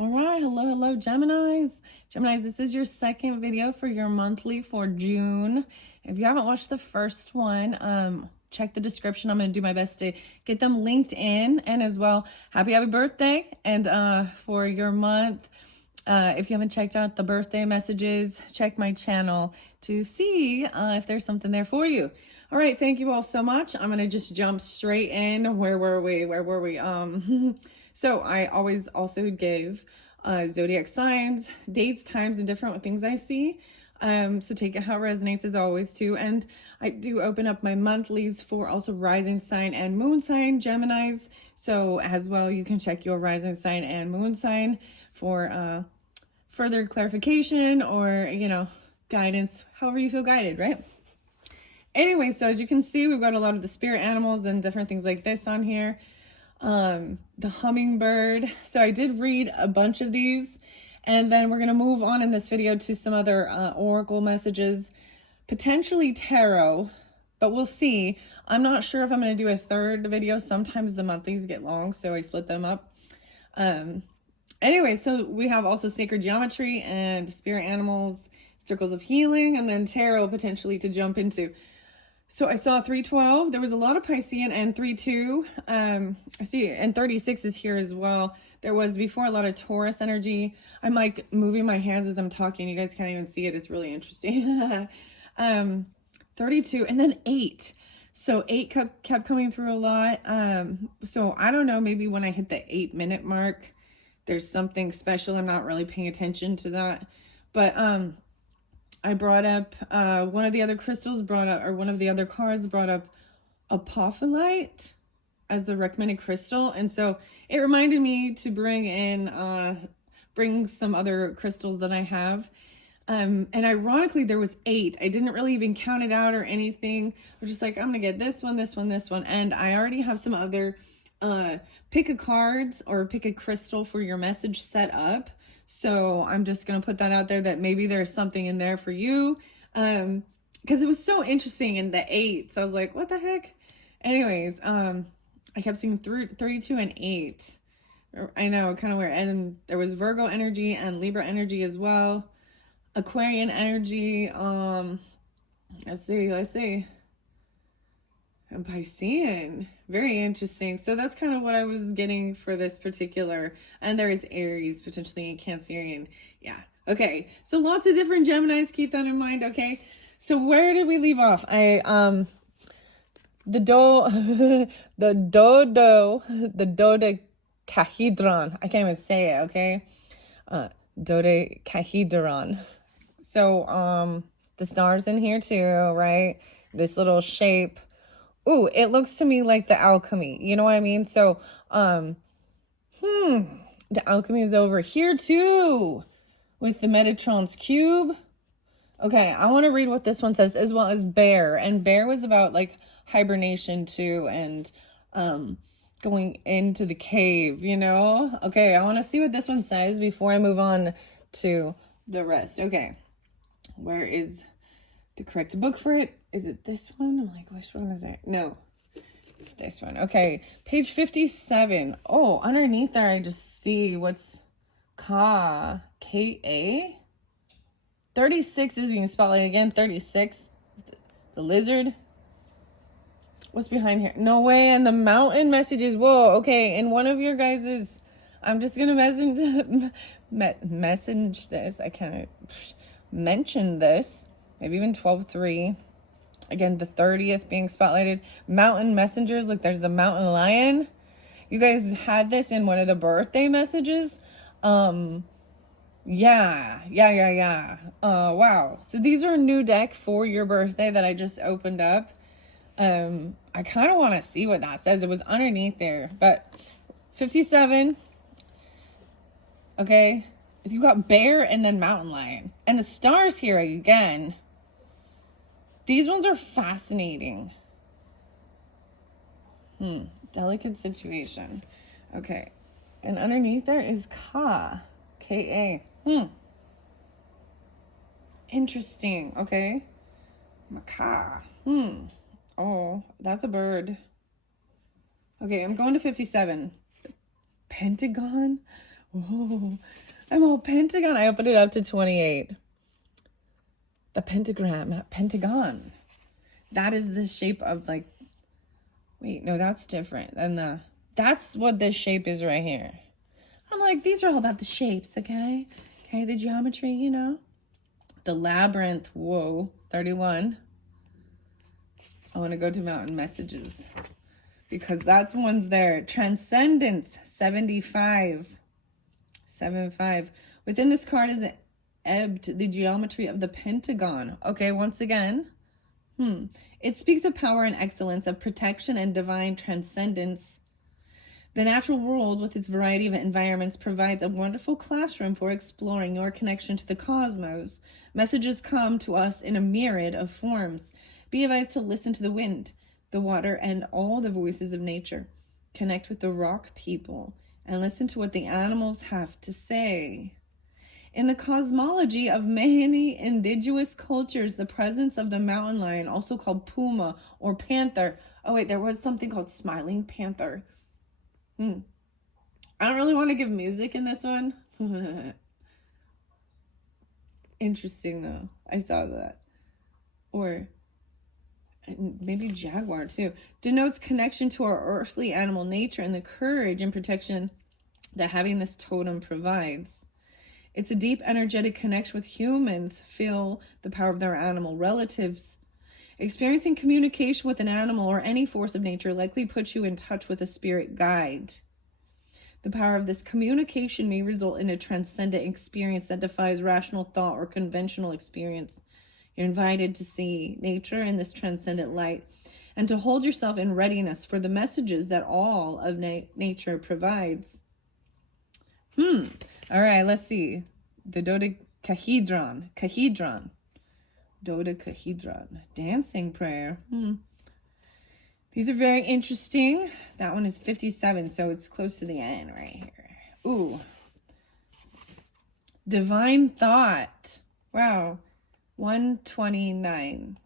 All right, hello, Geminis. Geminis, this is your second video for your monthly for June. If you haven't watched the first one, check the description. I'm going to do my best to get them linked in. And as well, happy birthday. And for your month, if you haven't checked out the birthday messages, check my channel to see if there's something there for you. All right, thank you all so much. I'm going to just jump straight in. Where were we? So I always also give zodiac signs, dates, times, and different things I see. So take it how it resonates as always too. And I do open up my monthlies for also rising sign and moon sign Geminis. So as well, you can check your rising sign and moon sign for further clarification or, guidance, however you feel guided, right? Anyway, so as you can see, we've got a lot of the spirit animals and different things like this on here. The hummingbird. So I did read a bunch of these, and then we're going to move on in this video to some other oracle messages, potentially tarot, but we'll see. I'm not sure if I'm going to do a third video. Sometimes the monthlies get long, so I split them up. Anyway, so we have also sacred geometry and spirit animals, circles of healing, and then tarot potentially to jump into. So I saw 312. There was a lot of Piscean and 32. I see, and 36 is here as well. There was before a lot of Taurus energy. I'm like moving my hands as I'm talking. You guys can't even see it. It's really interesting. 32 and then 8. So 8 kept coming through a lot. So I don't know, maybe when I hit the 8-minute mark, there's something special. I'm not really paying attention to that. But I brought up, one of the other crystals brought up, or one of the other cards brought up apophyllite as the recommended crystal. And so it reminded me to bring some other crystals that I have. And ironically, there was 8. I didn't really even count it out or anything. I was just like, I'm gonna get this one, this one, this one. And I already have some other, pick a cards or pick a crystal for your message set up. So I'm just going to put that out there that maybe there's something in there for you. Because it was so interesting in the 8. So I was like, what the heck? Anyways, I kept seeing 32 and 8. I know, kind of weird. And then there was Virgo energy and Libra energy as well. Aquarian energy. Let's see. And Piscean. Very interesting. So that's kind of what I was getting for this particular. And there is Aries, potentially Cancerian. Yeah. Okay. So lots of different Geminis. Keep that in mind. Okay. So where did we leave off? The dodecahedron. I can't even say it. Okay. Dodecahedron. So, the stars in here too, right? This little shape. Ooh, it looks to me like the alchemy. You know what I mean? So, the alchemy is over here too with the Metatron's cube. Okay, I want to read what this one says, as well as bear. And bear was about like hibernation too, and going into the cave, Okay, I want to see what this one says before I move on to the rest. Okay, where is the correct book for it? Is it this one? I'm like, which one is it? No, it's this one. Okay, page 57. Oh, underneath there, I just see what's K-A? 36 is being spotlighted again. 36, the lizard. What's behind here? No way. And the mountain messages. Whoa, okay. And one of your guys's, I'm just going to message this. I can't mention this. Maybe even 12-3. Again, the 30th being spotlighted. Mountain messengers. Look, there's the mountain lion. You guys had this in one of the birthday messages. Yeah. Wow. So these are a new deck for your birthday that I just opened up. I kind of want to see what that says. It was underneath there, but 57. Okay. You got bear and then mountain lion and the stars here again. These ones are fascinating. Delicate situation. Okay. And underneath there is K-A. Interesting. Okay. Macaw. Oh, that's a bird. Okay, I'm going to 57. Pentagon? Oh, I'm all pentagon. I opened it up to 28. The pentagram, pentagon. That is the shape of like, wait, no, that's different than that's what this shape is right here. I'm like, these are all about the shapes, okay? Okay, the geometry, you know. The labyrinth, whoa, 31. I want to go to mountain messages because that's one's there. Transcendence, 75. 7-5. Within this card is ebbed the geometry of the pentagon. Okay, once again. It speaks of power and excellence, of protection and divine transcendence. The natural world, with its variety of environments, provides a wonderful classroom for exploring your connection to the cosmos. Messages come to us in a myriad of forms. Be advised to listen to the wind, the water, and all the voices of nature. Connect with the rock people and listen to what the animals have to say. In the cosmology of many indigenous cultures, the presence of the mountain lion, also called puma or panther. Oh wait, there was something called smiling panther. I don't really want to give music in this one. Interesting though. I saw that. Or maybe jaguar too. Denotes connection to our earthly animal nature and the courage and protection that having this totem provides. It's a deep energetic connection with humans. Feel the power of their animal relatives. Experiencing communication with an animal or any force of nature likely puts you in touch with a spirit guide. The power of this communication may result in a transcendent experience that defies rational thought or conventional experience. You're invited to see nature in this transcendent light and to hold yourself in readiness for the messages that all of nature provides. All right, let's see. The dodecahedron. Dodecahedron. Dancing prayer. These are very interesting. That one is 57, so it's close to the end right here. Ooh. Divine thought. Wow. 129.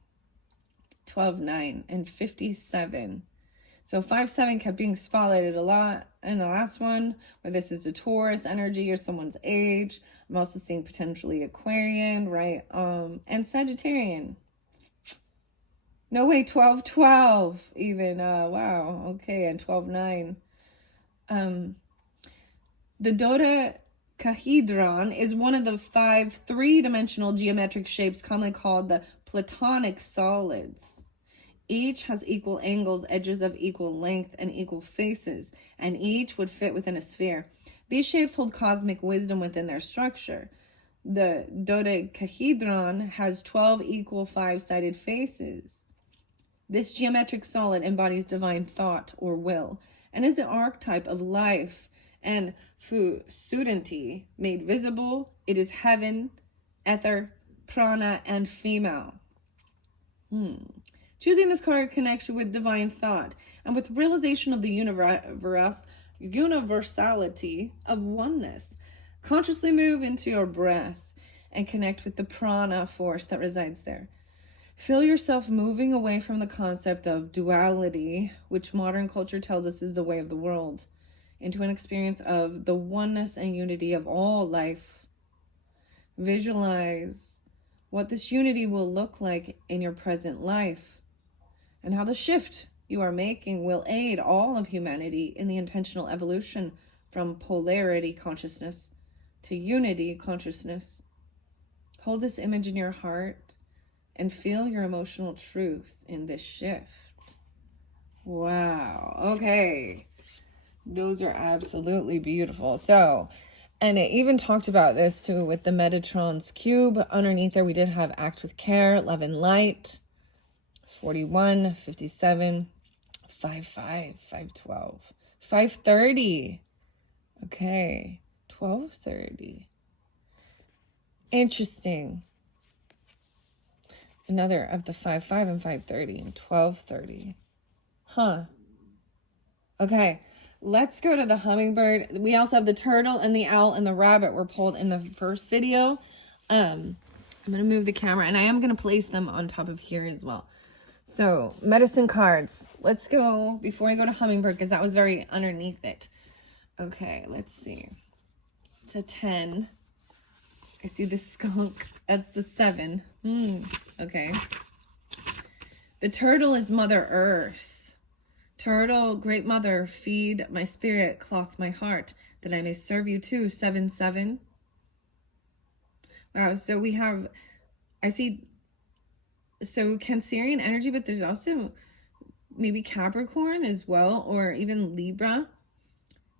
12-9 and 57. So 5-7 kept being spotlighted a lot in the last one, where this is a Taurus energy or someone's age. I'm also seeing potentially Aquarian, right? And Sagittarian. No way, 12-12 even. Wow, okay, and 12-9. The dodecahedron is one of the 5 three-dimensional geometric shapes commonly called the Platonic solids. Each has equal angles, edges of equal length, and equal faces, and each would fit within a sphere. These shapes hold cosmic wisdom within their structure. The dodecahedron has 12 equal 5-sided faces. This geometric solid embodies divine thought or will, and is the archetype of life and futurity made visible. It is heaven, ether, prana, and female. Choosing this card connection with divine thought and with realization of the universality of oneness. Consciously move into your breath and connect with the prana force that resides there. Feel yourself moving away from the concept of duality, which modern culture tells us is the way of the world, into an experience of the oneness and unity of all life. Visualize what this unity will look like in your present life, and how the shift you are making will aid all of humanity in the intentional evolution from polarity consciousness to unity consciousness. Hold this image in your heart and feel your emotional truth in this shift. Wow. Okay. Those are absolutely beautiful. So, and it even talked about this too with the Metatron's cube. Underneath there, we did have act with care, love and light. 41, 57, 5-5, 5-12, 5-30. Okay, 12-30. Interesting. Another of the 5-5 and 5-30 and 12-30. Huh. Okay, let's go to the hummingbird. We also have the turtle and the owl and the rabbit were pulled in the first video. I'm going to move the camera and I am going to place them on top of here as well. So, medicine cards. Let's go before I go to hummingbird because that was very underneath it. Okay, let's see. It's a 10. I see the skunk. That's the 7. Okay. The turtle is Mother Earth. Turtle, great mother, feed my spirit, cloth my heart, that I may serve you too. 7-7. Wow, so we have, I see, so Cancerian energy, but there's also maybe Capricorn as well, or even Libra.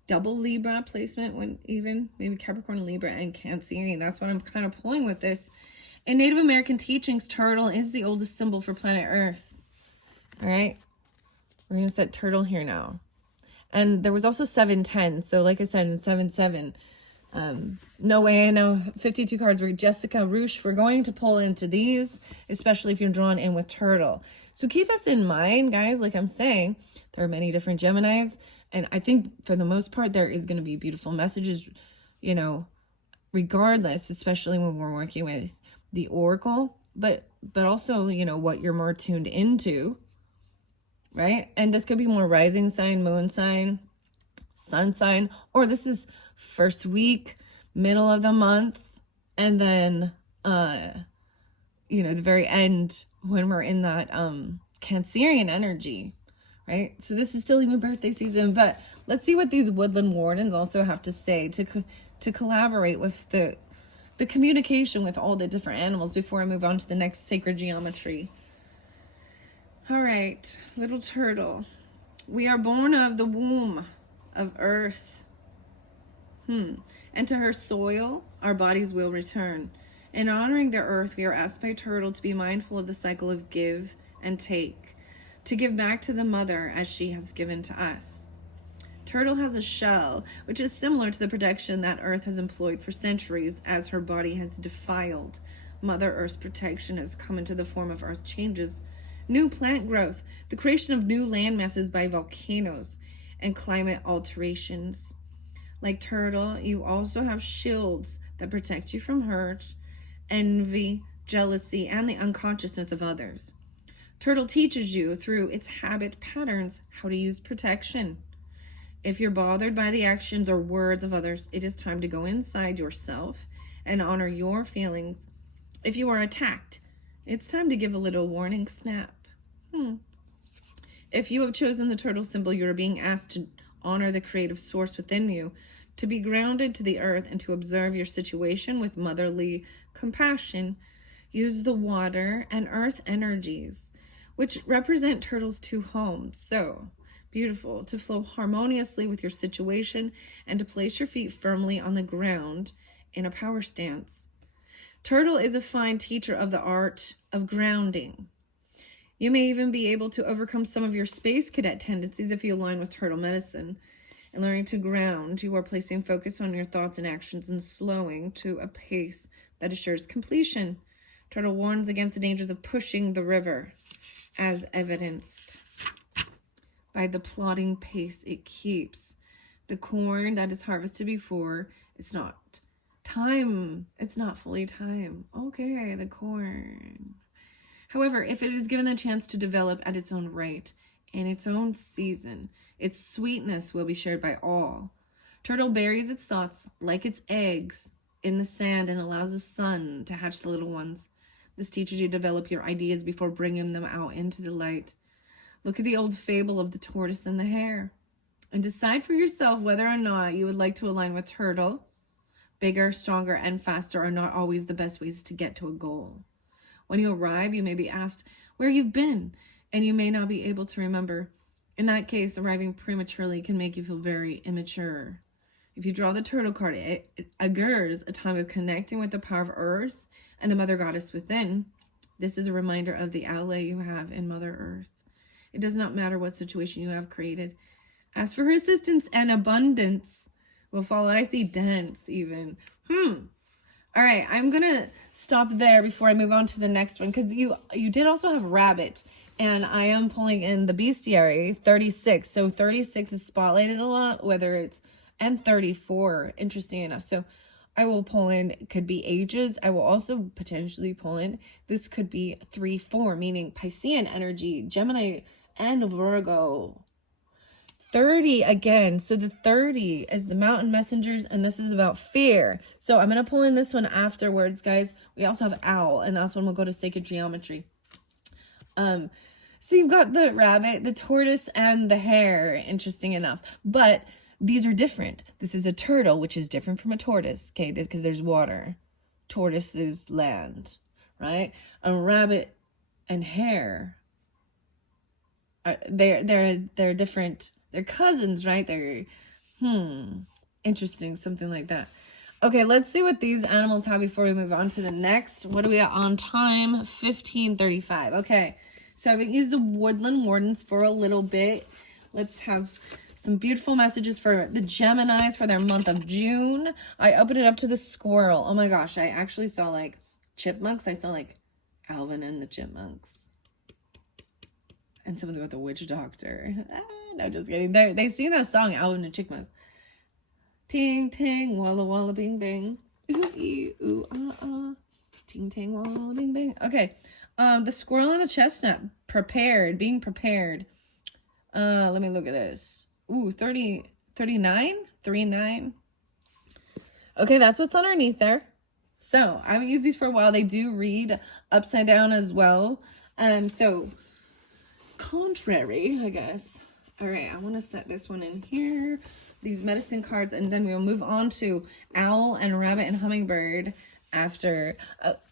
Double Libra placement, when even maybe Capricorn, Libra, and Cancerian. That's what I'm kind of pulling with this. In Native American teachings, turtle is the oldest symbol for planet Earth. All right, we're gonna set turtle here now. And there was also 7-10. So like I said, in 7-7, no way. I know 52 cards were Jessica Roosh. We're going to pull into these, especially if you're drawn in with turtle. So keep this in mind, guys. Like I'm saying, there are many different Geminis. And I think for the most part, there is going to be beautiful messages, you know, regardless, especially when we're working with the oracle, but also, you know, what you're more tuned into, right? And this could be more rising sign, moon sign, sun sign, or this is first week, middle of the month, and then, you know, the very end when we're in that Cancerian energy. Right? So this is still even birthday season, but let's see what these woodland wardens also have to say to collaborate with the communication with all the different animals before I move on to the next sacred geometry. All right, little turtle. We are born of the womb of earth. And to her soil, our bodies will return. In honoring the earth, we are asked by turtle to be mindful of the cycle of give and take, to give back to the mother as she has given to us. Turtle has a shell, which is similar to the protection that Earth has employed for centuries as her body has defiled. Mother Earth's protection has come into the form of earth changes, new plant growth, the creation of new land masses by volcanoes, and climate alterations. Like turtle, you also have shields that protect you from hurt, envy, jealousy, and the unconsciousness of others. Turtle teaches you through its habit patterns how to use protection. If you're bothered by the actions or words of others, it is time to go inside yourself and honor your feelings. If you are attacked, it's time to give a little warning snap. If you have chosen the turtle symbol, you are being asked to honor the creative source within you, to be grounded to the earth, and to observe your situation with motherly compassion. Use the water and earth energies, which represent turtle's two homes. So beautiful, to flow harmoniously with your situation and to place your feet firmly on the ground in a power stance. Turtle is a fine teacher of the art of grounding. You may even be able to overcome some of your space cadet tendencies if you align with turtle medicine. In learning to ground, you are placing focus on your thoughts and actions and slowing to a pace that assures completion. Turtle warns against the dangers of pushing the river, as evidenced by the plodding pace it keeps. The corn that is harvested before, it's not time. It's not fully time. Okay, the corn. However, if it is given the chance to develop at its own rate, in its own season, its sweetness will be shared by all. Turtle buries its thoughts like its eggs in the sand and allows the sun to hatch the little ones. This teaches you to develop your ideas before bringing them out into the light. Look at the old fable of the tortoise and the hare and decide for yourself whether or not you would like to align with turtle. Bigger, stronger, and faster are not always the best ways to get to a goal. When you arrive, you may be asked where you've been, and you may not be able to remember. In that case, arriving prematurely can make you feel very immature. If you draw the turtle card, it augurs a time of connecting with the power of Earth and the Mother Goddess within. This is a reminder of the ally you have in Mother Earth. It does not matter what situation you have created. Ask for her assistance and abundance will follow. I see dense even. All right, I'm going to stop there before I move on to the next one, because you did also have rabbit, and I am pulling in the bestiary, 36. So 36 is spotlighted a lot, whether it's, and 34, interesting enough. So I will pull in, it could be ages. I will also potentially pull in, this could be 3-4, meaning Piscean energy, Gemini and Virgo. 30 again. So the 30 is the mountain messengers, and this is about fear. So I'm going to pull in this one afterwards, guys. We also have owl, and that's when we'll go to sacred geometry. So you've got the rabbit, the tortoise, and the hare, interesting enough. But these are different. This is a turtle, which is different from a tortoise, okay, because there's water. Tortoise is land, right? A rabbit and hare, they're different. They're cousins, right? They're, interesting, something like that. Okay, let's see what these animals have before we move on to the next. What are we at on time? 15:35. Okay, so I've used the woodland wardens for a little bit. Let's have some beautiful messages for the Geminis for their month of June. I opened it up to the squirrel. Oh my gosh, I actually saw like chipmunks. I saw like Alvin and the Chipmunks. And something with the witch doctor. No, just kidding. They sing that song, Alvin and the Chipmunks. Ting, ting, walla, walla, bing, bing. Ooh, ee, ooh, ah, ah. Ting, ting, walla, bing, bing. Okay. The squirrel and the chestnut. Prepared. Being prepared. Let me look at this. Ooh, 39? 39. Okay, that's what's underneath there. So, I haven't used these for a while. They do read upside down as well. So, contrary, I guess. All right, I want to set this one in here. These medicine cards, and then we'll move on to owl and rabbit and hummingbird after.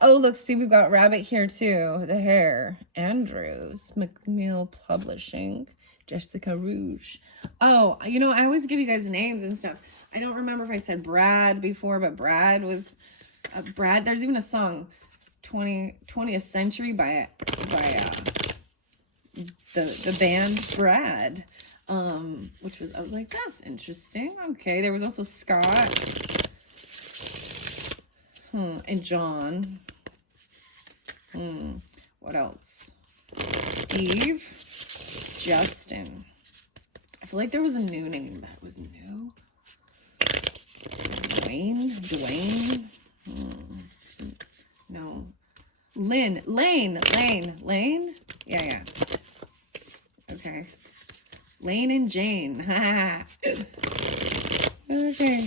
Oh, look, see, we've got rabbit here too. The hare. Andrews. Macmillan Publishing. Jessica Rouge. Oh, you know, I always give you guys names and stuff. I don't remember if I said Brad before, but Brad was Brad. There's even a song, 20th Century by the band Brad. Which was, I was like, that's interesting. Okay, there was also Scott. And John. What else? Steve. Justin. I feel like there was a new name that was new. Dwayne. No. Lane. Yeah. Okay. Lane and Jane. Okay.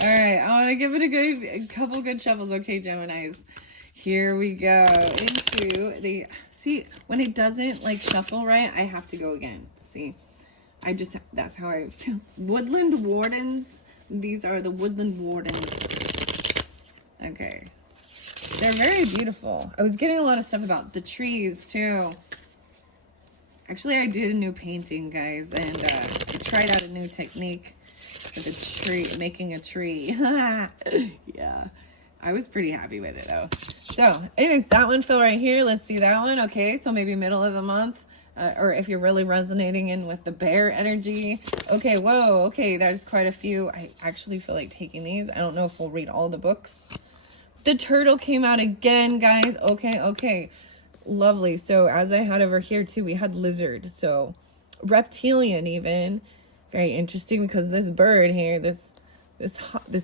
All right. I want to give it a couple good shuffles. Okay, Geminis. Here we go into the... See, when it doesn't, like, shuffle right, I have to go again. See? That's how I feel. Woodland Wardens. These are the Woodland Wardens. Okay. They're very beautiful. I was getting a lot of stuff about the trees, too. Actually, I did a new painting, guys, and I tried out a new technique for the tree, making a tree. Yeah, I was pretty happy with it, though. So, anyways, that one fell right here. Let's see that one. Okay, so maybe middle of the month, or if you're really resonating in with the bear energy. Okay, whoa, okay, there's quite a few. I actually feel like taking these. I don't know if we'll read all the books. The turtle came out again, guys. Okay. Lovely. So as I had over here too, we had lizard. So reptilian even. Very interesting because this bird here, this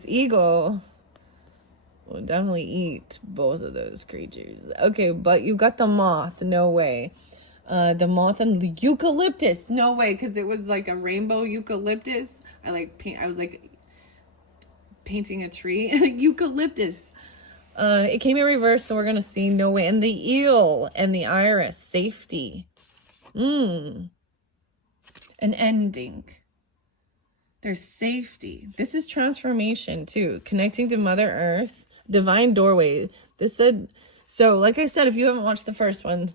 eagle will definitely eat both of those creatures. Okay, but you got the moth. No way. The moth and the eucalyptus. No way, because it was like a rainbow eucalyptus. I was like painting a tree. Eucalyptus. It came in reverse, so we're going to see no way. And the eel and the iris, safety. An ending. There's safety. This is transformation, too. Connecting to Mother Earth. Divine doorway. This said, so like I said, if you haven't watched the first one,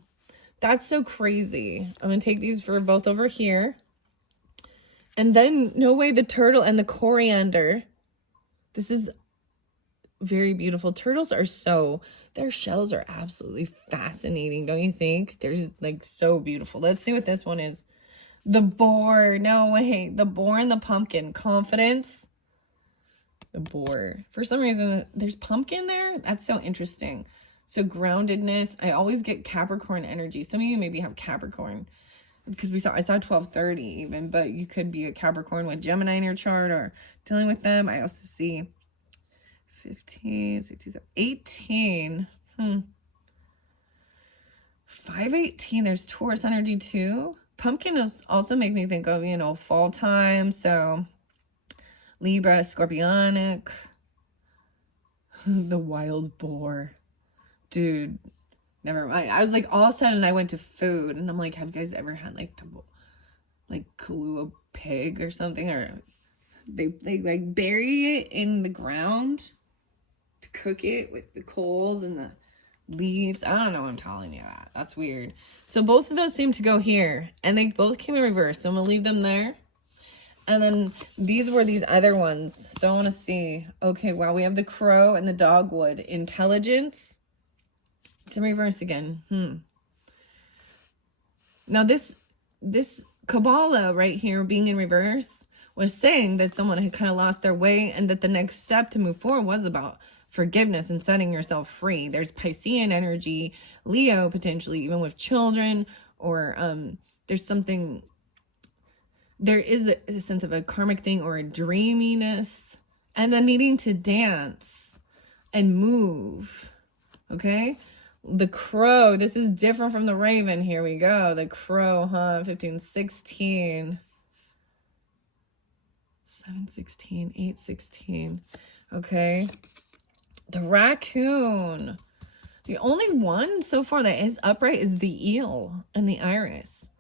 that's so crazy. I'm going to take these for both over here. And then, no way, the turtle and the coriander. This is very beautiful. Turtles are their shells are absolutely fascinating, don't you think? They're like so beautiful. Let's see what this one is. The boar. No way. The boar and the pumpkin. Confidence. The boar. For some reason, there's pumpkin there. That's so interesting. So groundedness. I always get Capricorn energy. Some of you maybe have Capricorn because I saw 1230 even, but you could be a Capricorn with Gemini in your chart or dealing with them. I also see 15, 16, 18. 518. There's Taurus energy too. Pumpkin is also make me think of, you know, fall time. So Libra, Scorpionic, the wild boar. Dude, never mind. I was like, all of a sudden I went to food and I'm like, have you guys ever had like the Kahlua pig or something? Or they like bury it in the ground to cook it with the coals and the leaves. I don't know. I'm telling you that. That's weird. So both of those seem to go here, and they both came in reverse. So I'm gonna leave them there. And then these were these other ones. So I want to see. Okay, wow. We have the crow and the dogwood. Intelligence. It's in reverse again. Now this Kabbalah right here being in reverse was saying that someone had kind of lost their way, and that the next step to move forward was about forgiveness and setting yourself free. There's Piscean energy, Leo potentially, even with children, or there's something, there is a sense of a karmic thing or a dreaminess, and then needing to dance and move. Okay, the crow, this is different from the raven. Here we go. The crow, 15, 16, 7, 16, 8, 16. Okay. The raccoon. The only one so far that is upright is the eel and the iris.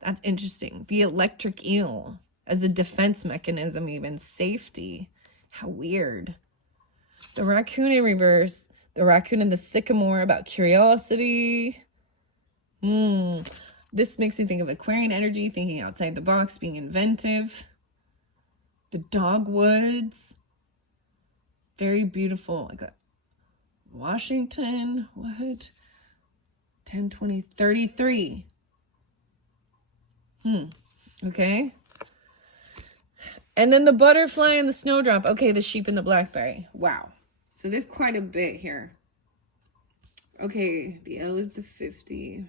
That's interesting. The electric eel as a defense mechanism, even safety. How weird. The raccoon in reverse. The raccoon and the sycamore about curiosity. This makes me think of Aquarian energy, thinking outside the box, being inventive. The dogwoods. Very beautiful. Like a Washington, what? 10, 20, 33. Okay. And then the butterfly and the snowdrop. Okay, the sheep and the blackberry. Wow. So there's quite a bit here. Okay, the L is the 50.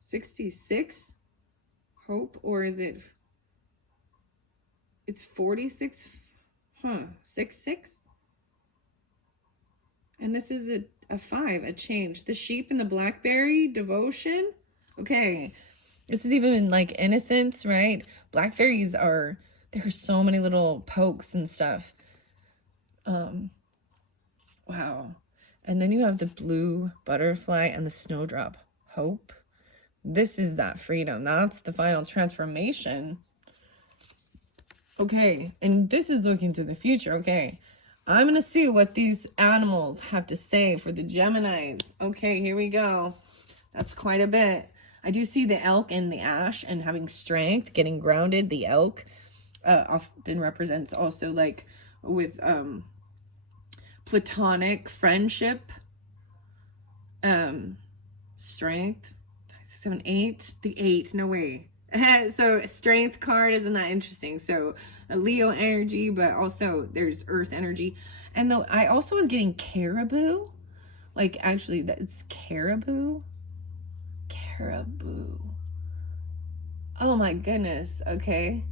66? Hope, or is it? It's 46. 6. And this is a 5, a change. The sheep and the blackberry, devotion. Okay. This is even in like innocence, right? Blackberries are, there's so many little pokes and stuff. Wow. And then you have the blue butterfly and the snowdrop. Hope. This is that freedom. That's the final transformation. Okay, and this is looking to the future. Okay, I'm going to see what these animals have to say for the Geminis. Okay, here we go. That's quite a bit. I do see the elk and the ash and having strength, getting grounded. The elk often represents also like with platonic friendship, strength. 5, 6, 7, 8. The 8, no way. So strength card, isn't that interesting? So a Leo energy, but also there's earth energy. And though I also was getting caribou, like actually that's caribou. Oh my goodness. Okay,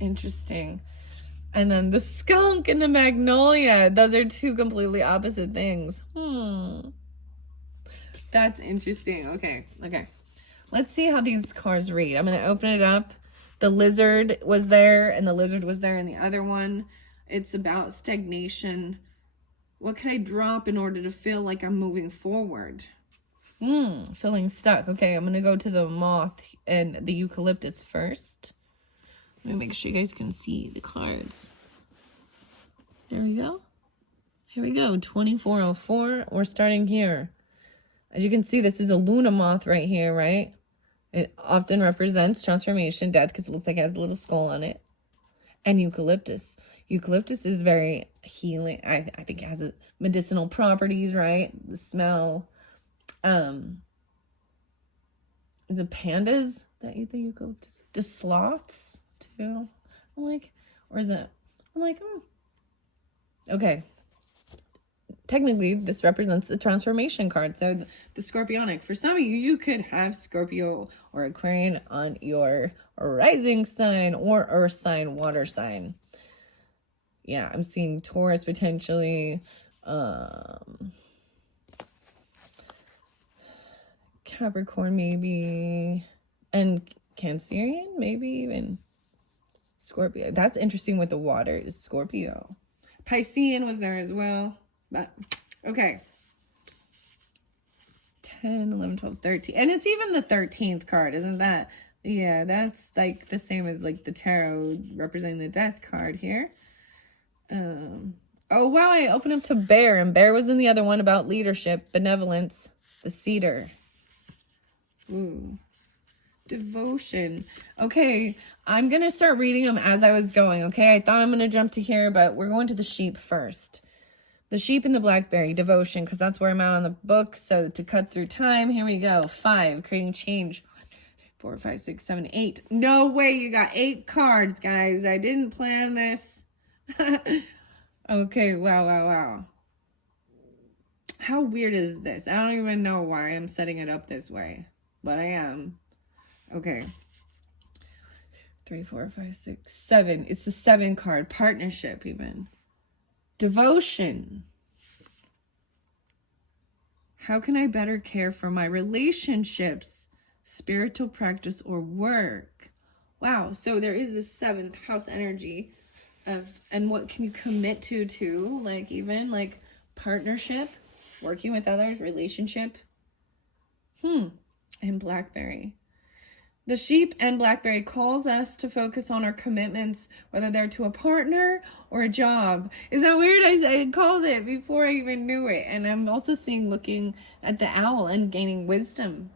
interesting. And then the skunk and the magnolia, those are two completely opposite things. That's interesting. Okay. Let's see how these cards read. I'm going to open it up. The lizard was there, and the lizard was there in the other one. It's about stagnation. What can I drop in order to feel like I'm moving forward? Feeling stuck. Okay, I'm going to go to the moth and the eucalyptus first. Let me make sure you guys can see the cards. There we go. Here we go. 2404. We're starting here. As you can see, this is a Luna moth right here, right? It often represents transformation, death, because it looks like it has a little skull on it. And eucalyptus. Eucalyptus is very healing. I think it has medicinal properties, right? The smell. Is it pandas that eat the eucalyptus? Do sloths too? I'm like, or is it? I'm like, Okay. Technically, this represents the transformation card. So the Scorpionic. For some of you, you could have Scorpio or Aquarian on your rising sign or earth sign, water sign. Yeah, I'm seeing Taurus potentially. Capricorn maybe, and Cancerian maybe, even Scorpio. That's interesting with the water is Scorpio. Piscean was there as well, but okay. 10, 11, 12, 13. And it's even the 13th card, isn't that? Yeah, that's like the same as like the tarot representing the death card here. Oh, wow, I opened up to Bear, and Bear was in the other one about leadership, benevolence, the cedar. Ooh. Devotion. Okay, I'm going to start reading them as I was going, okay? I thought I'm going to jump to here, but we're going to the sheep first. The sheep and the blackberry, devotion, because that's where I'm at on the book. So to cut through time, here we go. 5, creating change. 4, 5, 6, 7, 8. No way, you got 8 cards, guys. I didn't plan this. Okay, wow. How weird is this? I don't even know why I'm setting it up this way, but I am. Okay. 3, 4, 5, 6, 7. It's the 7 card. Partnership, even. Devotion. How can I better care for my relationships, spiritual practice, or work? Wow. So there is this 7th house energy of, and what can you commit to too? Like even like partnership, working with others, relationship. And blackberry. The sheep and blackberry calls us to focus on our commitments, whether they're to a partner or a job. Is that weird? I called it before I even knew it. And I'm also seeing, looking at the owl and gaining wisdom.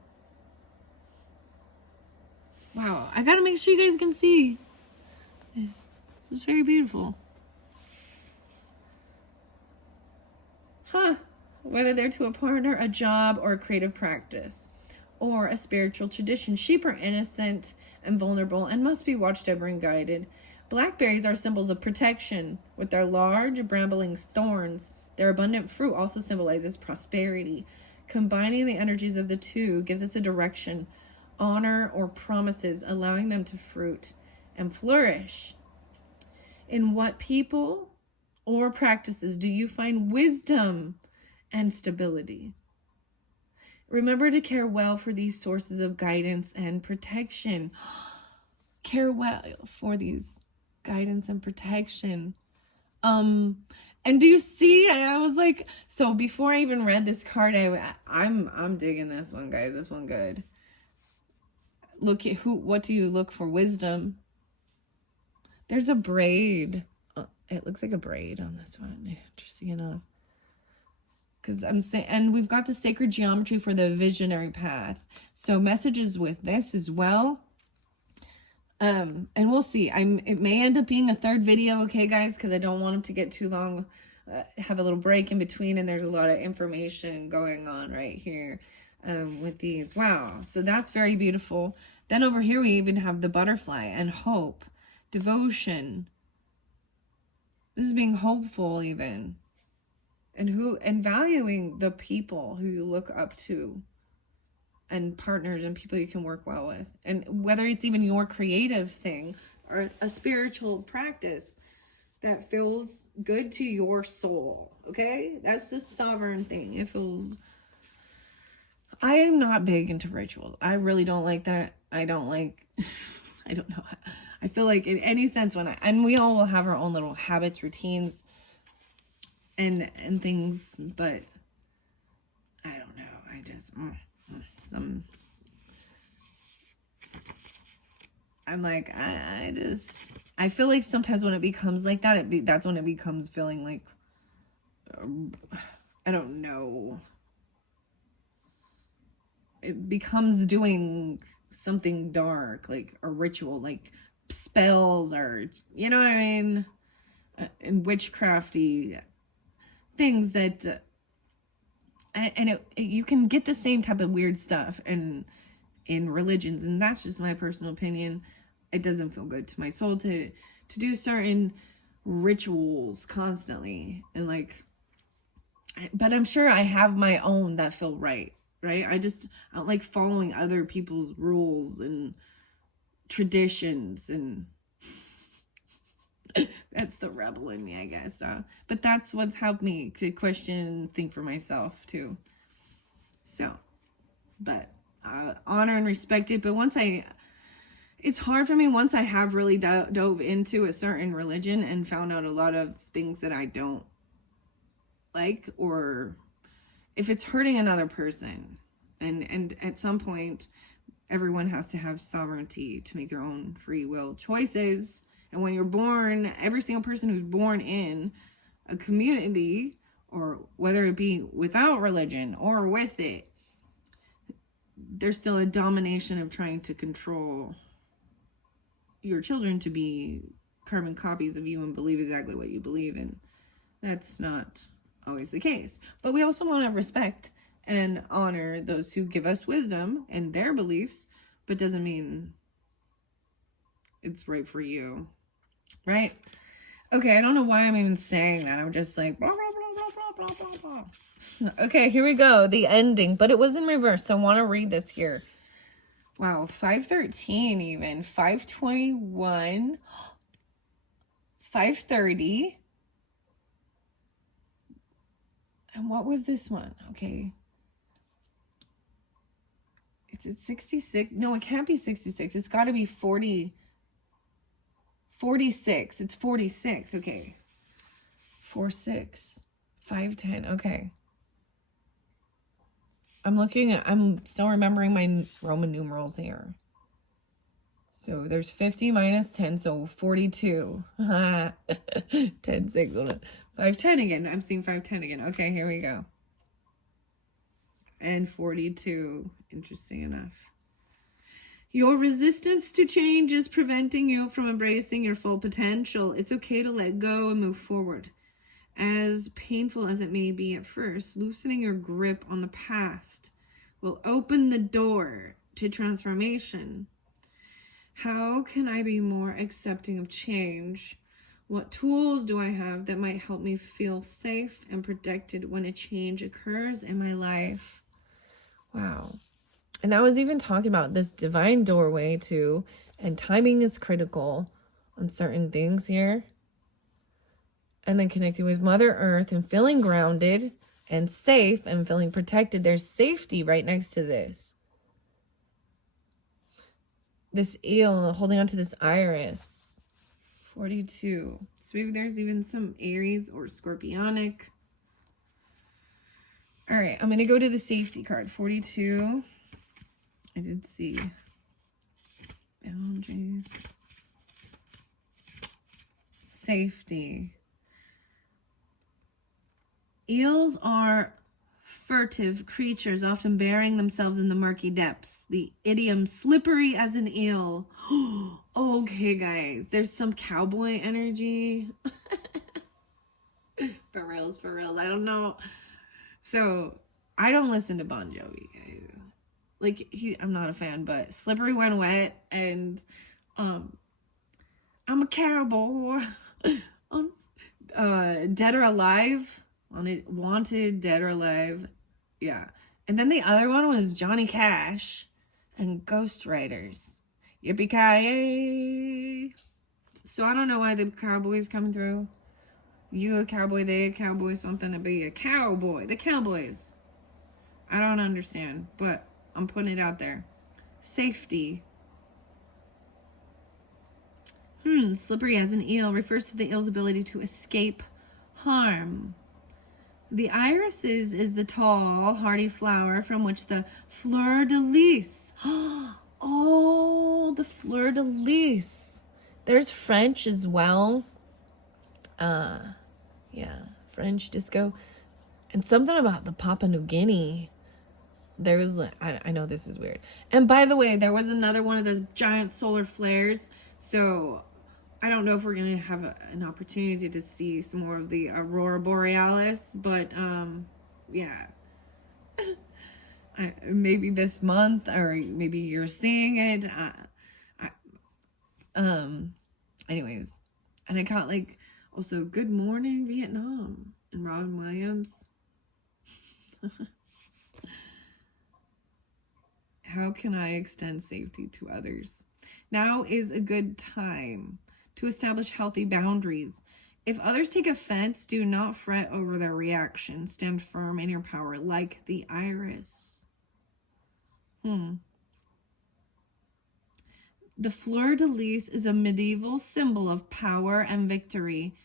Wow. I got to make sure you guys can see this. This is very beautiful. Whether they're to a partner, a job, or a creative practice, or a spiritual tradition. Sheep are innocent and vulnerable and must be watched over and guided. Blackberries are symbols of protection. With their large, brambling thorns, their abundant fruit also symbolizes prosperity. Combining the energies of the two gives us a direction, honor, or promises, allowing them to fruit and flourish. In what people or practices do you find wisdom and stability? Remember to care well for these sources of guidance and protection. Care well for these guidance and protection. And do you see? I was like, so before I even read this card, I'm digging this one, guys. This one good. Look at what do you look for? Wisdom. There's a braid. It looks like a braid on this one. Interesting enough. Because I'm saying, and we've got the sacred geometry for the visionary path. So messages with this as well. And we'll see. It may end up being a 3rd video, okay, guys? Because I don't want them to get too long. Have a little break in between, and there's a lot of information going on right here with these. Wow. So that's very beautiful. Then over here we even have the butterfly and hope, devotion. This is being hopeful even. And valuing the people who you look up to, and partners and people you can work well with, and whether it's even your creative thing or a spiritual practice that feels good to your soul. Okay, that's the sovereign thing. It feels. I am not big into rituals. I really don't like that. I don't like. I don't know. I feel like in any sense and we all will have our own little habits, routines, and things, but I don't know. I just I'm like I feel like sometimes when it becomes like that, that's when it becomes feeling like I don't know. It becomes doing something dark, like a ritual, like spells, or you know what I mean, and witchcrafty things that and you can get the same type of weird stuff in religions, and that's just my personal opinion. It doesn't feel good to my soul to do certain rituals constantly, and like, but I'm sure I have my own that feel right. I don't like following other people's rules and traditions, and that's the rebel in me, I guess. But that's what's helped me to question and think for myself too. So, but honor and respect it. But it's hard for me once I have really dove into a certain religion and found out a lot of things that I don't like, or if it's hurting another person. And at some point, everyone has to have sovereignty to make their own free will choices. And when you're born, every single person who's born in a community, or whether it be without religion or with it, there's still a domination of trying to control your children to be carbon copies of you and believe exactly what you believe in. That's not always the case. But we also want to respect and honor those who give us wisdom and their beliefs, but doesn't mean it's right for you, right? Okay, I don't know why I'm even saying that. I'm just like blah, blah, blah, blah, blah, blah, blah. Okay, here we go, the ending, but it was in reverse, so I want to read this here. Wow, 513 even, 521, 530, and what was this one? Okay. It's 66. No, it can't be 66. It's got to be 40. 46. It's 46. Okay. 46. 510. Okay. I'm still remembering my Roman numerals here. So there's 50 minus 10, so 42. 10, 6. 510 again. I'm seeing 510 again. Okay, here we go. And 42. Interesting enough. Your resistance to change is preventing you from embracing your full potential. It's okay to let go and move forward. As painful as it may be at first, loosening your grip on the past will open the door to transformation. How can I be more accepting of change? What tools do I have that might help me feel safe and protected when a change occurs in my life? Wow. And that was even talking about this divine doorway too. And timing is critical on certain things here. And then connecting with Mother Earth and feeling grounded and safe and feeling protected. There's safety right next to this. This eel holding on to this iris. 42. So maybe there's even some Aries or Scorpionic. All right, I'm going to go to the safety card. 42. I did see boundaries, safety. Eels are furtive creatures, often burying themselves in the murky depths. The idiom slippery as an eel. Okay, guys, there's some cowboy energy. For reals, for reals. I don't know. So I don't listen to Bon Jovi, guys. Like, I'm not a fan, but Slippery When Wet and I'm a cowboy. Dead or Alive. Wanted, Dead or Alive. Yeah. And then the other one was Johnny Cash and Ghost Riders. Yippee-ki-yay. So I don't know why the cowboys coming through. You a cowboy, they a cowboy, something to be a cowboy. The Cowboys. I don't understand, but I'm putting it out there. Safety. Slippery as an eel refers to the eel's ability to escape harm. The irises is the tall, hardy flower from which the fleur-de-lis. Oh, the fleur-de-lis. There's French as well. Yeah, French disco. And something about the Papua New Guinea. There was, I know this is weird. And by the way, there was another one of those giant solar flares. So I don't know if we're going to have an opportunity to see some more of the Aurora Borealis. But, yeah. Maybe this month, or maybe you're seeing it. Anyways. And I got like, also, Good Morning Vietnam and Robin Williams. How can I extend safety to others? Now is a good time to establish healthy boundaries. If others take offense, do not fret over their reaction. Stand firm in your power like the iris. The fleur-de-lis is a medieval symbol of power and victory.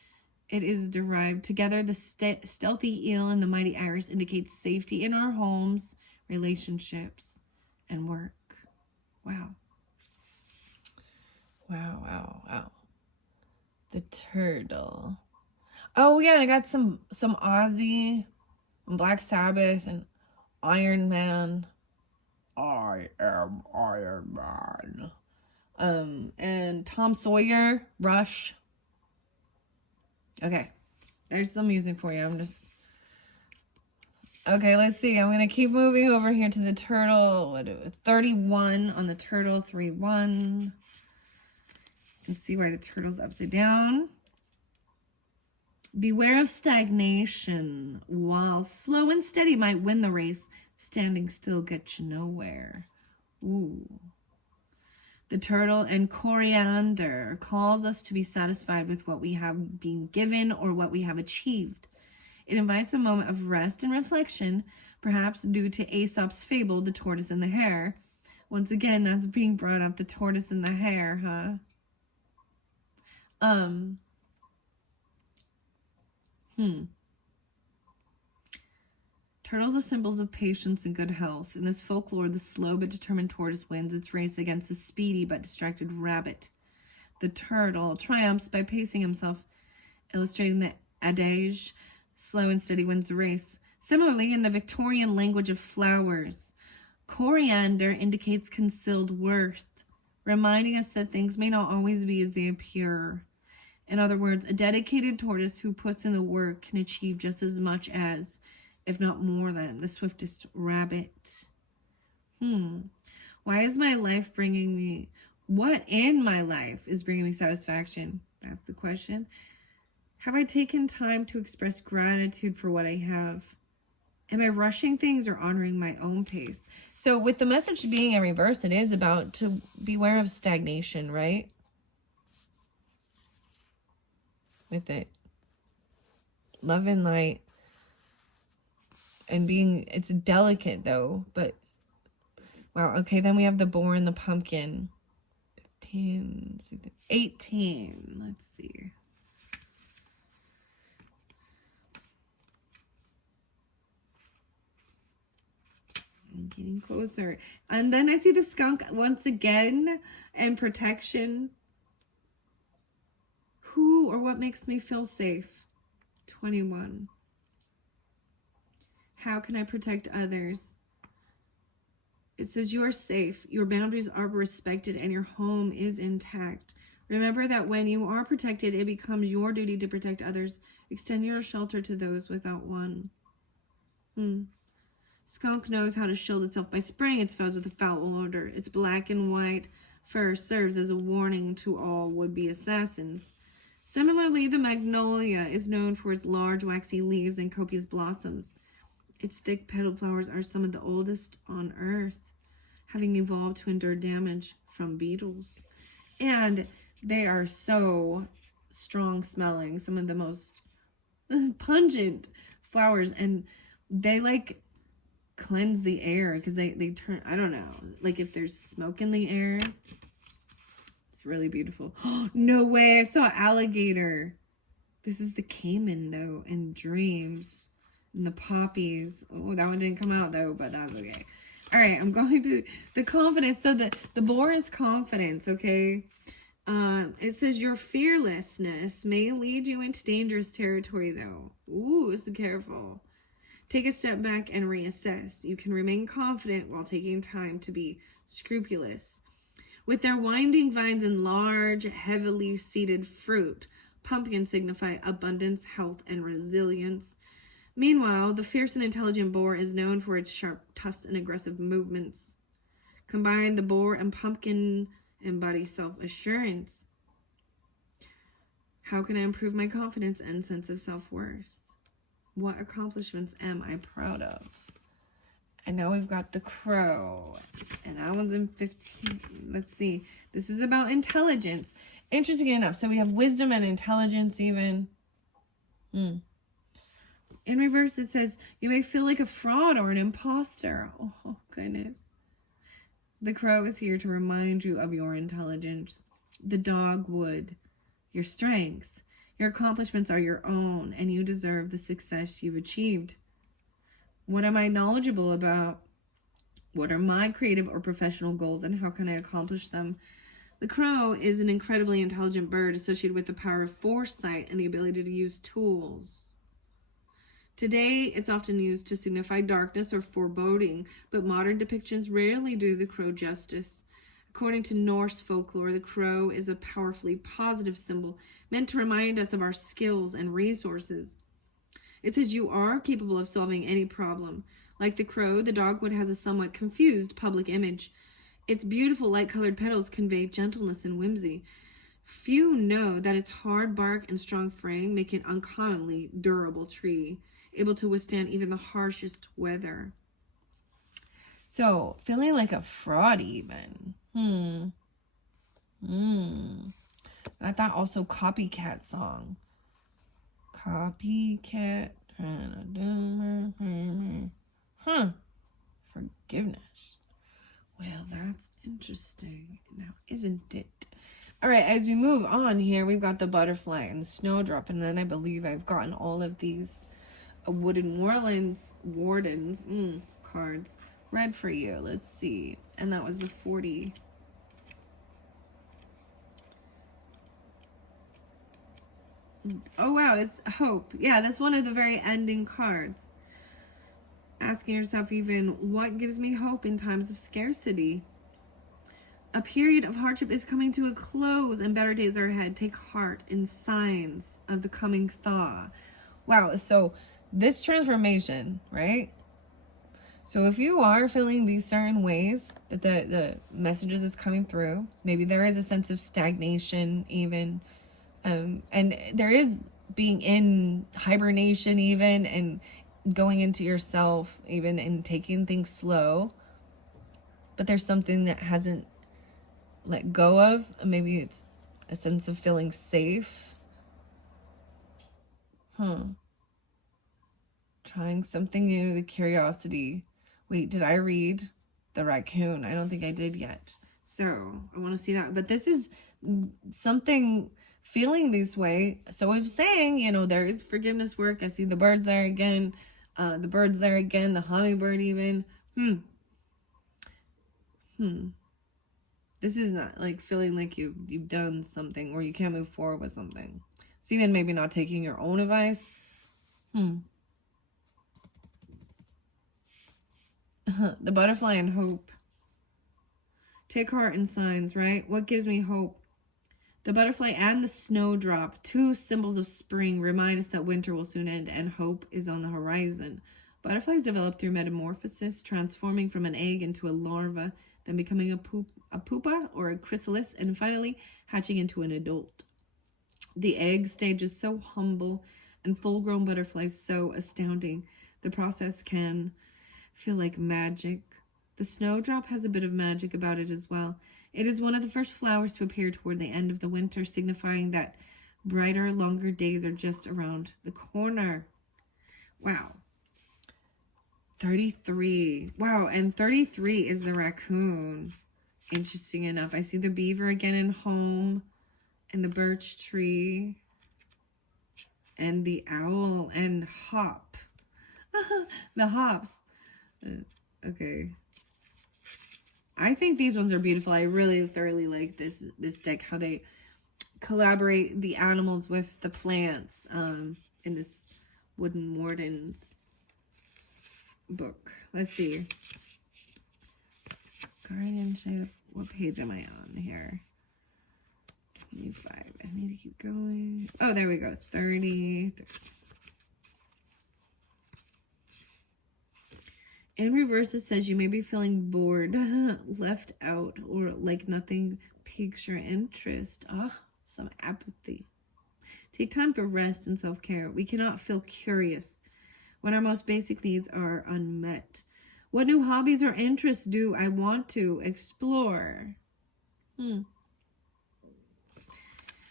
It is derived together. The stealthy eel and the mighty iris indicates safety in our homes, relationships, and work. Wow. Wow, wow, wow. The turtle. Oh yeah, and I got some Ozzy, and Black Sabbath, and Iron Man. I am Iron Man. And Tom Sawyer, Rush. Okay, there's some music for you. Okay, let's see. I'm gonna keep moving over here to the turtle. What 31 on the turtle, 3-1. And see why the turtle's upside down. Beware of stagnation. While slow and steady might win the race, standing still gets you nowhere. Ooh. The turtle and coriander calls us to be satisfied with what we have been given or what we have achieved. It invites a moment of rest and reflection, perhaps due to Aesop's fable, The Tortoise and the Hare. Once again, that's being brought up, the tortoise and the hare, huh? Turtles are symbols of patience and good health. In this folklore, the slow but determined tortoise wins its race against the speedy but distracted rabbit. The turtle triumphs by pacing himself, illustrating the adage, slow and steady wins the race. Similarly, in the Victorian language of flowers, coriander indicates concealed worth, reminding us that things may not always be as they appear. In other words, a dedicated tortoise who puts in the work can achieve just as much as, if not more than, the swiftest rabbit. Why is my life bringing me... What in my life is bringing me satisfaction? That's the question. Have I taken time to express gratitude for what I have? Am I rushing things or honoring my own pace? So with the message being in reverse, it is about to beware of stagnation, right? With it. Love and light. And being, it's delicate though, but wow. Okay, then we have the boar and the pumpkin. 15, 16, 18. Let's see. I'm getting closer. And then I see the skunk once again, and protection. Who or what makes me feel safe? 21. How can I protect others? It says you are safe, your boundaries are respected, and your home is intact. Remember that when you are protected, it becomes your duty to protect others. Extend your shelter to those without one. Skunk knows how to shield itself by spraying its foes with a foul odor. Its black and white fur serves as a warning to all would-be assassins. Similarly, the magnolia is known for its large waxy leaves and copious blossoms. Its thick petaled flowers are some of the oldest on earth, having evolved to endure damage from beetles. And they are so strong smelling, some of the most pungent flowers, and they like cleanse the air because they turn, I don't know, like if there's smoke in the air. It's really beautiful. No way, I saw an alligator. This is the caiman though, and dreams. And the poppies. Oh, that one didn't come out though, but that's okay. All right, I'm going to the confidence. So the boar is confidence, okay? It says your fearlessness may lead you into dangerous territory though. Ooh, so careful. Take a step back and reassess. You can remain confident while taking time to be scrupulous. With their winding vines and large, heavily seeded fruit, pumpkins signify abundance, health, and resilience. Meanwhile, the fierce and intelligent boar is known for its sharp tusks and aggressive movements. Combine the boar and pumpkin embody self-assurance. How can I improve my confidence and sense of self-worth? What accomplishments am I proud of? And now we've got the crow. And that one's in 15. Let's see. This is about intelligence. Interesting enough. So we have wisdom and intelligence even. In reverse, it says, you may feel like a fraud or an imposter. Oh, goodness. The crow is here to remind you of your intelligence. The dogwood, your strength. Your accomplishments are your own, and you deserve the success you've achieved. What am I knowledgeable about? What are my creative or professional goals, and how can I accomplish them? The crow is an incredibly intelligent bird associated with the power of foresight and the ability to use tools. Today, it's often used to signify darkness or foreboding, but modern depictions rarely do the crow justice. According to Norse folklore, the crow is a powerfully positive symbol meant to remind us of our skills and resources. It says you are capable of solving any problem. Like the crow, the dogwood has a somewhat confused public image. Its beautiful light-colored petals convey gentleness and whimsy. Few know that its hard bark and strong frame make it an uncommonly durable tree, able to withstand even the harshest weather. So, feeling like a fraud even. Got that also copycat song. Copycat. Forgiveness. Well, that's interesting. Now, isn't it? All right, as we move on here, we've got the butterfly and the snowdrop, and then I believe I've gotten all of these wooden wardens cards read for you. Let's see. And that was the 40. Oh, wow, it's hope. Yeah, that's one of the very ending cards. Asking yourself even, what gives me hope in times of scarcity? A period of hardship is coming to a close and better days are ahead. Take heart in signs of the coming thaw. Wow, so this transformation, right? So if you are feeling these certain ways that the messages is coming through, maybe there is a sense of stagnation even, and there is being in hibernation even, and going into yourself even, and taking things slow, but there's something that hasn't let go of. Maybe it's a sense of feeling safe. Trying something new, the curiosity. Wait, did I read the raccoon? I don't think I did yet. So I want to see that. But this is something, feeling this way. So I'm saying, you know, there is forgiveness work. I see the birds there again. The hummingbird even. This is not like feeling like you've done something or you can't move forward with something. It's even maybe not taking your own advice. The butterfly and hope. Take heart in signs, right? What gives me hope? The butterfly and the snowdrop, two symbols of spring, remind us that winter will soon end and hope is on the horizon. Butterflies develop through metamorphosis, transforming from an egg into a larva, then becoming a pupa or a chrysalis, and finally hatching into an adult. The egg stage is so humble and full-grown butterflies so astounding. The process can feel like magic. The snowdrop has a bit of magic about it as well. It is one of the first flowers to appear toward the end of the winter, signifying that brighter, longer days are just around the corner. Wow. 33. Wow, and 33 is the raccoon. Interesting enough. I see the beaver again in home, and the birch tree, and the owl, and hop. The hops. Okay. I think these ones are beautiful. I really thoroughly like this deck, how they collaborate the animals with the plants in this Wooden Wardens book. Let's see. Guardianship. What page am I on here? 25. I need to keep going. Oh, there we go. 30. In reverse, it says you may be feeling bored, left out, or like nothing piques your interest. Some apathy. Take time for rest and self-care. We cannot feel curious when our most basic needs are unmet. What new hobbies or interests do I want to explore?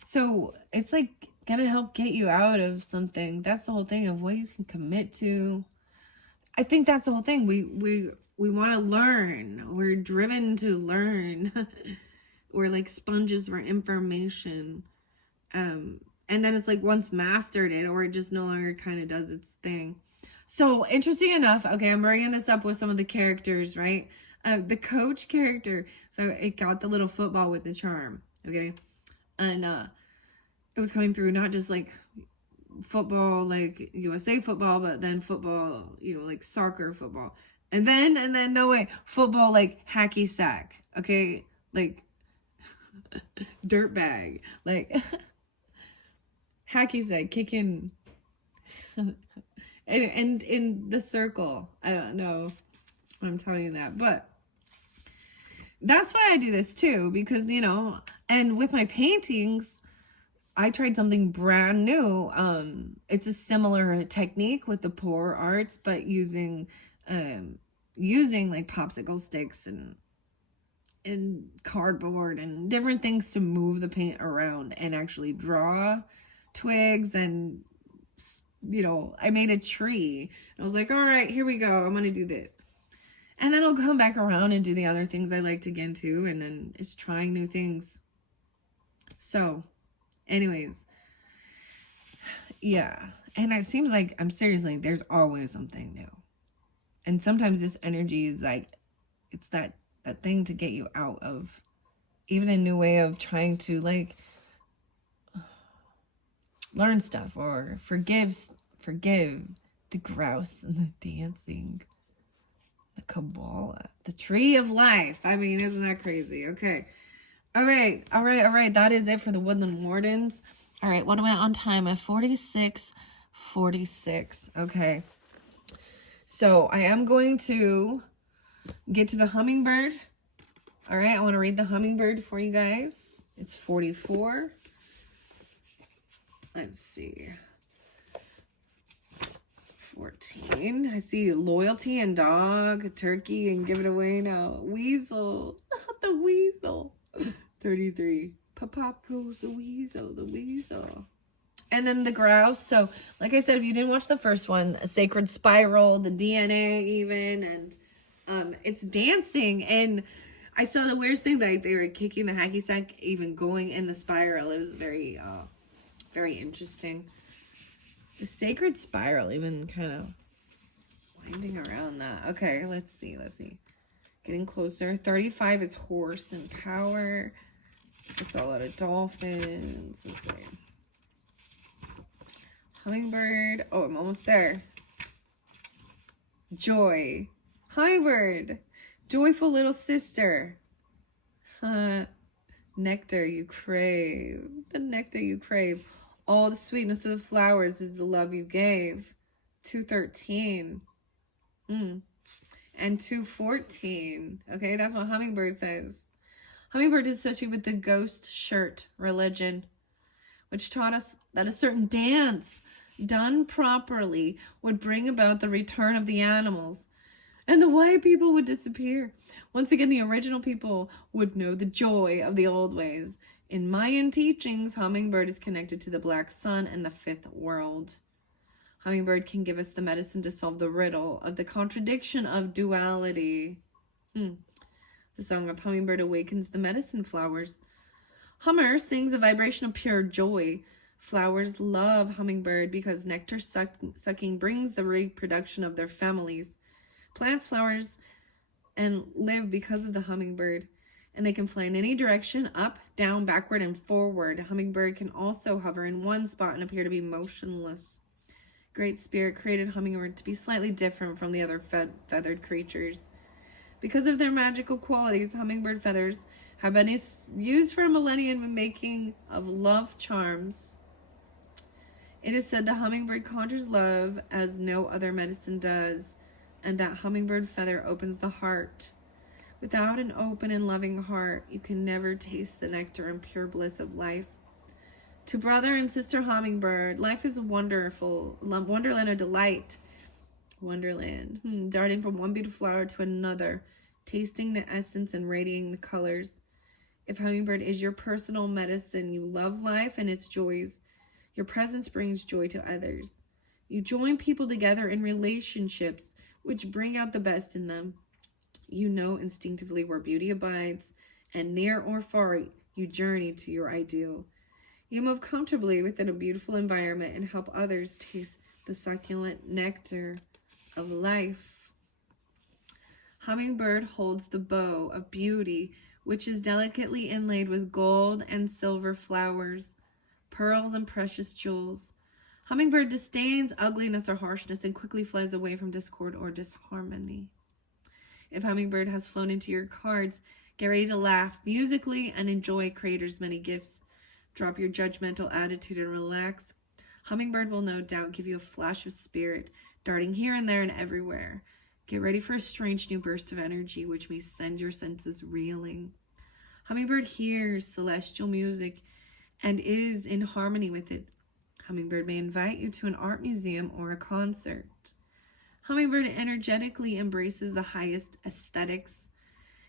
So it's like gonna help get you out of something. That's the whole thing of what you can commit to. I think that's the whole thing. we want to learn. We're driven to learn. We're like sponges for information. And then it's like once mastered it, or it just no longer kind of does its thing. So interesting enough, okay, I'm bringing this up with some of the characters, right? The coach character, so it got the little football with the charm, okay? And it was coming through not just like football, like USA football, but then football, you know, like soccer football. And then no way, football like hacky sack, okay? Like dirt bag, like hacky sack, kicking and in the circle. I don't know why I'm telling you that, but that's why I do this too, because, you know, and with my paintings, I tried something brand new. It's a similar technique with the pour arts, but using like popsicle sticks and cardboard and different things to move the paint around and actually draw twigs. And, you know, I made a tree and I was like, all right, here we go. I'm going to do this. And then I'll come back around and do the other things I liked again too. And then it's trying new things. So anyways, yeah. And it seems like, I'm seriously, there's always something new. And sometimes this energy is like, it's that thing to get you out of even a new way of trying to like learn stuff or forgive the grouse and the dancing, the Kabbalah, the tree of life. I mean, isn't that crazy? Okay. All right. That is it for the Woodland Wardens. All right. What am I on time? At 46. Okay. So I am going to get to the hummingbird. All right. I want to read the hummingbird for you guys. It's 44. Let's see. 14. I see loyalty and dog, turkey, and give it away now. Weasel. The weasel. 33. Pop goes the weasel. And then the grouse. So, like I said, if you didn't watch the first one, a sacred spiral, the DNA even, and it's dancing. And I saw the weirdest thing that they were kicking the hacky sack, even going in the spiral. It was very, very interesting. The sacred spiral, even kind of winding around that. Okay, let's see. Getting closer. 35 is horse and power. I saw a lot of dolphins. Let's see. Hummingbird. Oh, I'm almost there. Joy. Hummingbird. Joyful little sister. Nectar you crave. The nectar you crave. All the sweetness of the flowers is the love you gave. 213. And 214. Okay, that's what hummingbird says. Hummingbird is associated with the ghost shirt religion, which taught us that a certain dance done properly would bring about the return of the animals, and the white people would disappear. Once again, the original people would know the joy of the old ways. In Mayan teachings, hummingbird is connected to the black sun and the fifth world. Hummingbird can give us the medicine to solve the riddle of the contradiction of duality. The song of hummingbird awakens the medicine flowers. Hummer sings a vibration of pure joy. Flowers love hummingbird because nectar sucking brings the reproduction of their families. Plants flowers and live because of the hummingbird, and they can fly in any direction, up, down, backward, and forward. A hummingbird can also hover in one spot and appear to be motionless. Great Spirit created hummingbird to be slightly different from the other feathered creatures. Because of their magical qualities, hummingbird feathers have been used for a millennium in making of love charms. It is said the hummingbird conjures love as no other medicine does, and that hummingbird feather opens the heart. Without an open and loving heart, you can never taste the nectar and pure bliss of life. To brother and sister hummingbird, life is a wonderful wonderland of delight. Wonderland, darting from one beautiful flower to another, tasting the essence and radiating the colors. If hummingbird is your personal medicine, you love life and its joys. Your presence brings joy to others. You join people together in relationships which bring out the best in them. You know instinctively where beauty abides, and near or far, you journey to your ideal. You move comfortably within a beautiful environment and help others taste the succulent nectar of life. Hummingbird holds the bow of beauty, which is delicately inlaid with gold and silver flowers, pearls and precious jewels. Hummingbird disdains ugliness or harshness and quickly flies away from discord or disharmony. If Hummingbird has flown into your cards, get ready to laugh musically and enjoy Creator's many gifts. Drop your judgmental attitude and relax. Hummingbird will no doubt give you a flash of spirit, darting here and there and everywhere. Get ready for a strange new burst of energy, which may send your senses reeling. Hummingbird hears celestial music and is in harmony with it. Hummingbird may invite you to an art museum or a concert. Hummingbird energetically embraces the highest aesthetics.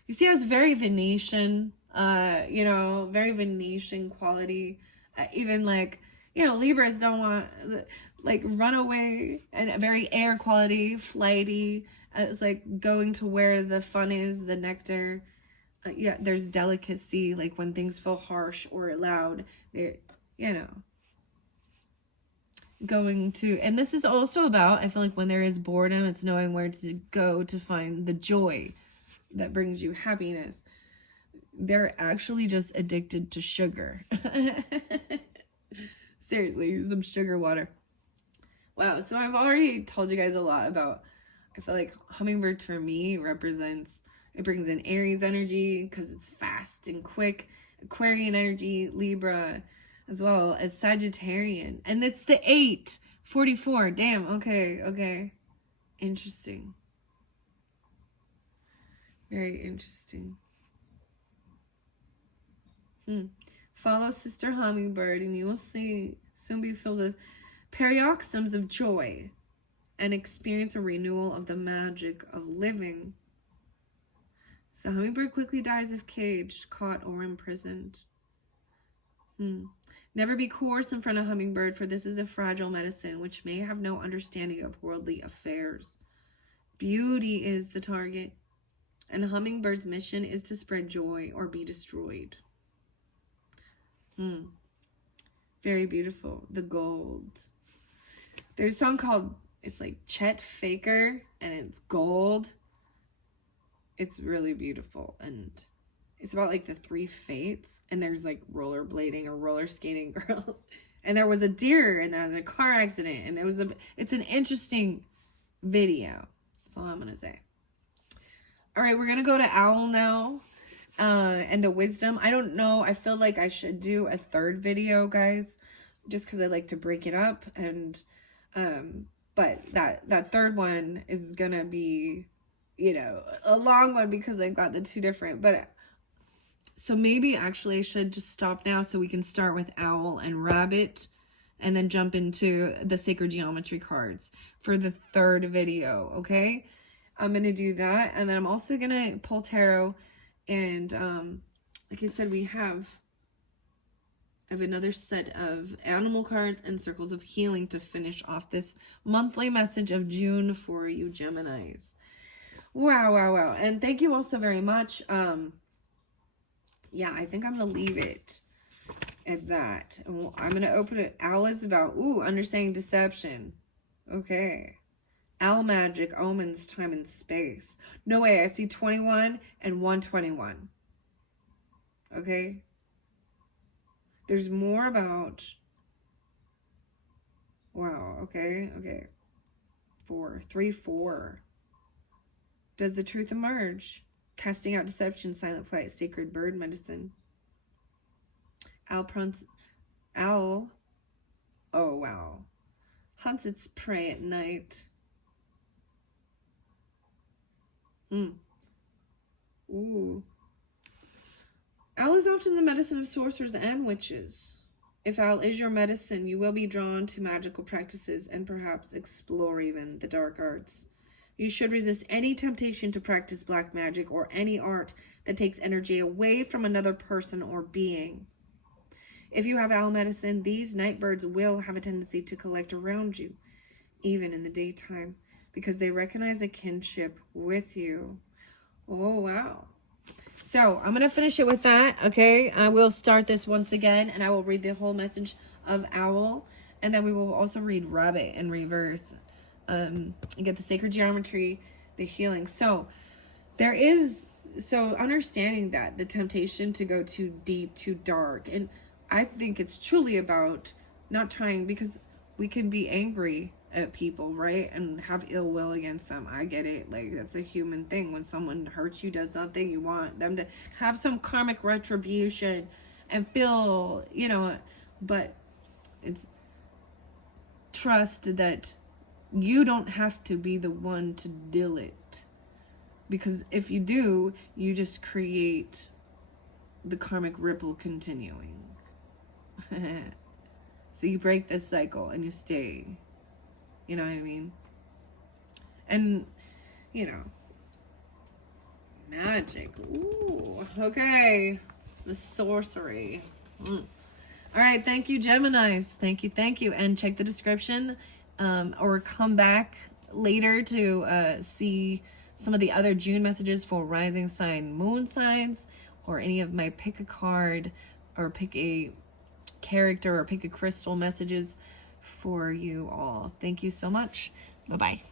You see how it's very Venetian, very Venetian quality. Even Libras don't want runaway and very air quality, flighty. It's like going to where the fun is, the nectar. There's delicacy, like when things feel harsh or loud. Going to, and this is also about, I feel like when there is boredom, it's knowing where to go to find the joy that brings you happiness. They're actually just addicted to sugar. Seriously, use some sugar water. Wow, so I've already told you guys a lot about, I feel like Hummingbird for me it brings in Aries energy because it's fast and quick, Aquarian energy, Libra, as well as Sagittarian. And it's the 844. Damn, okay. Interesting. Very interesting. Follow Sister Hummingbird and you will soon be filled with paroxysms of joy and experience a renewal of the magic of living. The hummingbird quickly dies if caged, caught, or imprisoned. Never be coarse in front of hummingbird, for this is a fragile medicine which may have no understanding of worldly affairs. Beauty is the target, and hummingbird's mission is to spread joy or be destroyed. Very beautiful. The gold. There's a song called, it's like Chet Faker, and it's gold. It's really beautiful, and it's about like the 3 fates, and there's like rollerblading or roller skating girls, and there was a deer, and there was a car accident, and it's an interesting video. That's all I'm gonna say. All right, we're gonna go to Owl now, and the wisdom. I don't know. I feel like I should do a 3rd video, guys, just because I like to break it up, and but that 3rd one is gonna be, a long one because I've got the 2 different, but so maybe actually I should just stop now so we can start with Owl and Rabbit and then jump into the Sacred Geometry cards for the 3rd video, okay? I'm going to do that, and then I'm also going to pull tarot, and like I said, I have another set of animal cards and circles of healing to finish off this monthly message of June for you Geminis. Wow. And thank you all so very much. Yeah, I think I'm going to leave it at that. I'm going to open it. Owl is about, understanding deception. Okay. Owl magic, omens, time and space. No way, I see 21 and 121. Okay. There's more about, wow, okay. 4. Does the truth emerge? Casting out deception, silent flight, sacred bird medicine. Owl. Oh, wow. Hunts its prey at night. Ooh. Owl is often the medicine of sorcerers and witches. If owl is your medicine, you will be drawn to magical practices and perhaps explore even the dark arts. You should resist any temptation to practice black magic or any art that takes energy away from another person or being. If you have owl medicine, these night birds will have a tendency to collect around you, even in the daytime, because they recognize a kinship with you. Oh, wow. So I'm going to finish it with that, okay? I will start this once again, and I will read the whole message of Owl, and then we will also read Rabbit in reverse, and get the sacred geometry, the healing. So understanding that the temptation to go too deep, too dark, and I think it's truly about not trying, because we can be angry at people, right, and have ill will against them. I get it. Like, that's a human thing. When someone hurts you, does something, you want them to have some karmic retribution and feel, but it's trust that you don't have to be the one to deal it, because if you do, you just create the karmic ripple continuing. So you break this cycle and you stay. You know what I mean? And, magic. Ooh, okay. The sorcery. All right, thank you, Geminis. Thank you. And check the description, or come back later to see some of the other June messages for rising sign, moon signs, or any of my pick a card or pick a character or pick a crystal messages for you all. Thank you so much. Bye-bye.